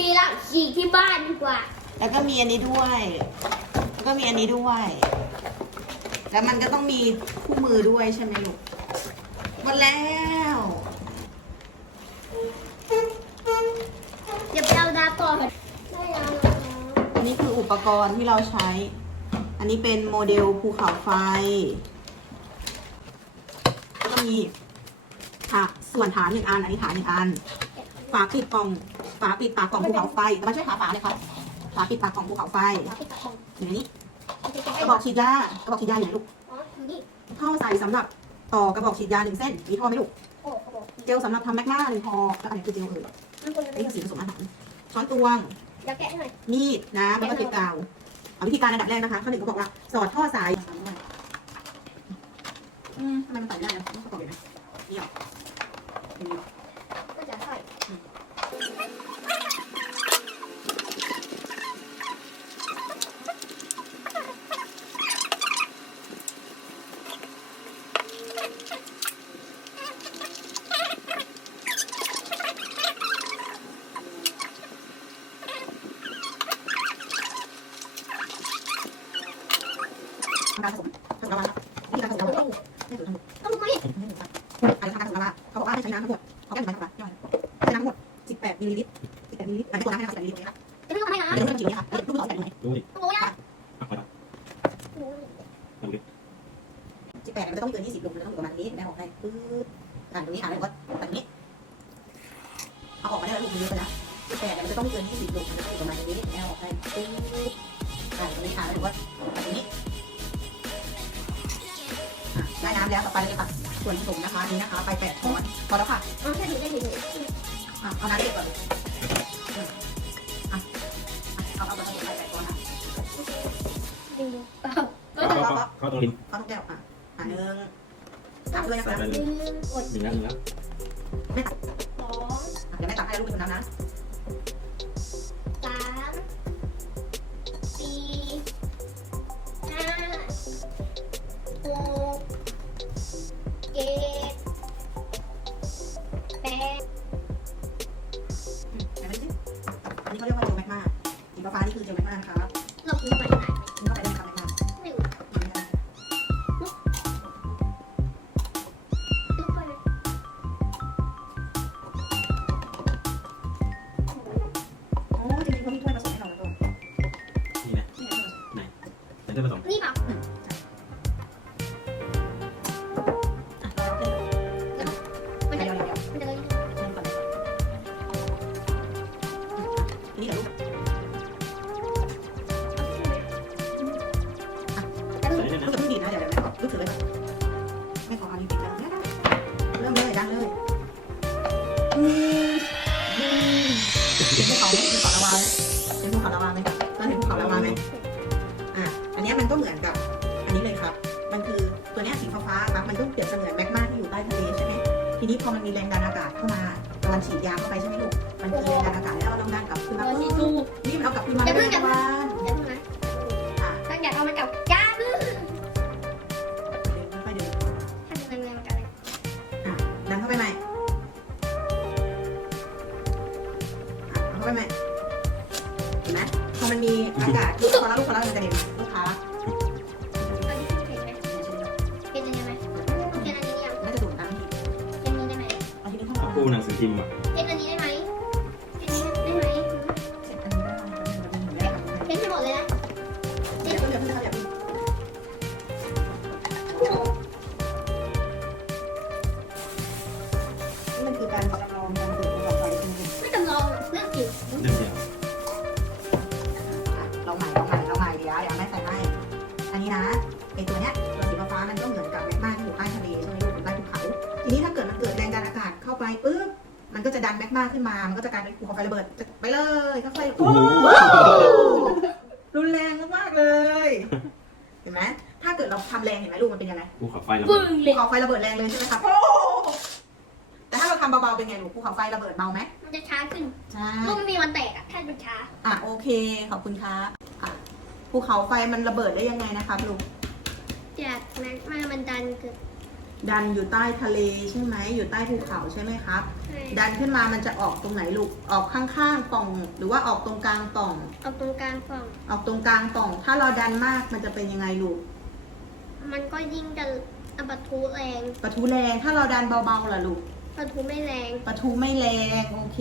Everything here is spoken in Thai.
ฉีดวัคซีนละฉีดที่บ้านดีกว่า แล้วก็มีอันนี้ด้วย แล้วก็มีอันนี้ด้วย แล้วมันก็ต้องมีคู่มือด้วยใช่ไหมลูก หมดแล้ว เดี๋ยวไปเอาดาก่อนได้แล้วนะคะอันนี้คืออุปกรณ์ที่เราใช้ อันนี้เป็นโมเดลภูเขาไฟ แล้วก็มีค่ะส่วนฐานหนึ่งอัน อันนี้ฐานหนึ่งอัน ฝาปิดกล่อง ฝาปิดปากกล่องภูเขาไฟแต่มาช่วยหาฝาเลยครับฝาปิดปากกล่องภูเขาไฟเอาไปของอย่างนี้เอาไปกระบอกฉีดยากระบอกฉีดยาอยู่ไหนลูกอ๋อนี่ท่อใส่สำหรับต่อกระบอกฉีดยาหนึ่งเส้นมีท่อไหมลูกโอ้โหเจลสำหรับทำแมกมาหนึ่งพอแล้วอันนี้คือเจลอื่นมันควรจะอันเป็นนี้คือสีผสมอาหารช้อนตวงเดี๋ยวแกะให้หน่อยมีดน้ำแล้วก็เทปกาวเอาวิธีการอันดับแรกนะคะข้อหนึ่งเขาบอกว่าสอดท่อสายอืมทำไมมันใส่ไม่ได้นะต้องประกอบอย่างไรนี่หรอเป็นนี่หรอ ก็จะใส่ ทำการผสมผสมละลายวิธีการผสมละลายนี่คือทั้งหมดต้องไหมอันนี้ทำการผสมละลายเขาบอกว่าให้ใช้น้ำทั้งหมดเขาแก้มไปทั้งหมดใช้น้ำทั้งหมด 18มิลลิลิตร18มิลลิลิตรอันนี้ตัวน้ำให้น้ำ18มิลลิลิตรนะครับจะไม่ต้องทำให้นะเดี๋ยวเราจะจิ๋วนะคะลูกศรแตะดูไหมรู้ดิต้องรู้นะอะขอละรู้ลองดิ18มันจะต้องเกิน20ลูกมันจะต้องอยู่ประมาณนี้แม่ออกให้ปื๊ดอ่านตรงนี้อ่านเลยว่าแบบนี้เอาออกมาได้แล้วลูกมันเยอะไปนะ18มันจะต้องไม่เกิน20ลูกมันจะต้องอยู่ประมาณนี้แม่ออกให้ปื๊ดอ่านตรงนี้อ่านแล้วดู แล้วต่อไปเลยค่ะ ส่วนผสมนะคะนี่นะคะ ไป8ช้อนพอแล้วค่ะอ๋อแค่ถือได้ถืออะเอาน้ำเด็กก่อนเลยอืมอะอะเอาเอาผสมไป8ช้อนค่ะดึงเปล่าเขาเขาเขาตัวลิ้นเข้าทุกแก้วอะอะหนึ่งสามด้วยนะคะดึงกดหนึ่งแล้วหนึ่งแล้วสองอะเดี๋ยวแม่ตักให้ลูกเป็นคนน้ำนะ นี่คือเจลแมกมานะคะเราคือไปไหนนี่เข้าไปในคำแมกมาไม่รู้ดูไปเลยโอ้จริงๆเขามีถ้วยผสมให้เราแล้วด้วยนี่นะนี่ไงถ้วยผสมไหนใส่ตัวผสมนี่เปล่า เพิ่งดีดนะเดี๋ยวเดี๋ยวแม่ขอลูกถือไว้ก่อนแม่ขอเอาลิ้นปิดแล้วเนี่ยเริ่มเลยดังเลยอืมอืมเห็นภูเขาไหมภูเขาละวาไหมเห็นภูเขาละวาไหมเราเห็นภูเขาละวาไหมอะอันนี้มันก็เหมือนกับ อันนี้เลยครับ มันคือตัวนี้สีฟ้าๆครับมันก็เปรียบเสมือนแมกมาที่อยู่ใต้ทะเลใช่ไหมทีนี้พอมันมีแรงดันอากาศเข้ามาตอนฉีดยาเข้าไปใช่ไหมลูกมันคือแรงดันอากาศแล้วเราต้องดันกลับขึ้นมาตัวปุ๊ที่บดูนี่มันเอากลับขึ้นมาได้อย่า มันมีอากาศลูกพอแล้วลูกพอแล้วมันจะเด่นลูกค้าตอนที่ขึ้นเห็นไหมเห็นยังไงเห็นอันนี้ยังน่าจะดูดน้ำทีเห็นนี้ได้ไหมเอาทีนี้เอาเข้าคู่มาหนังสือพิมพ์อะเห็นอันนี้ได้ไหมเห็นนี้ได้ไหมเสร็จอันนี้ได้แบบนี้แบบนี้แบบนี้เห็นให้หมดเลยนะเดี๋ยวเดี๋ยวเดี๋ยวเดี๋ยวนี่มันคือการ จะดันแมกมาขึ้นมา มันก็จะกลายเป็นภูเขาไฟระเบิดจะไปเลยค่อยๆโอ้โหรุนแรงมากๆเลย เห็นไหมถ้าเกิดเราทำแรงเห็นไหมลูกมันเป็นยังไงภูเขาไฟระปึ้เบิดงเลภูย เขาไฟระเบิดแรงเลยใช่ไหมครับแต่ถ้าเราทำเบาๆเป็นไงลูกภูเขาไฟระเบิดเบาไหมมันจะช้าขึ้นใช่ ลูกไม่มีวันแตกอะแค่มันช้า อะโอเค ขอบคุณครับอะภูเขาไฟมันระเบิดได้ยังไงนะครับลูก จากแมกมามันดันเกิด ดันอยู่ใต้ทะเลใช่ไหมอยู่ใต้ภูเขาใช่ไหมครับให้ดันขึ้นมามันจะออกตรงไหนลูกออกข้างๆปล่อง หรือว่าออกตรงกลางปล่องเอาตรงกลางกล่อง ออกตรงกลางปล่อง ถ้าเราดันมากมันจะเป็นยังไงลูกมันก็ยิ่งจะเอาปะทุแรงปะทุแรงถ้าเราดันเบาๆล่ะลูกปะทุไม่แรงปะทุไม่แรงโอเค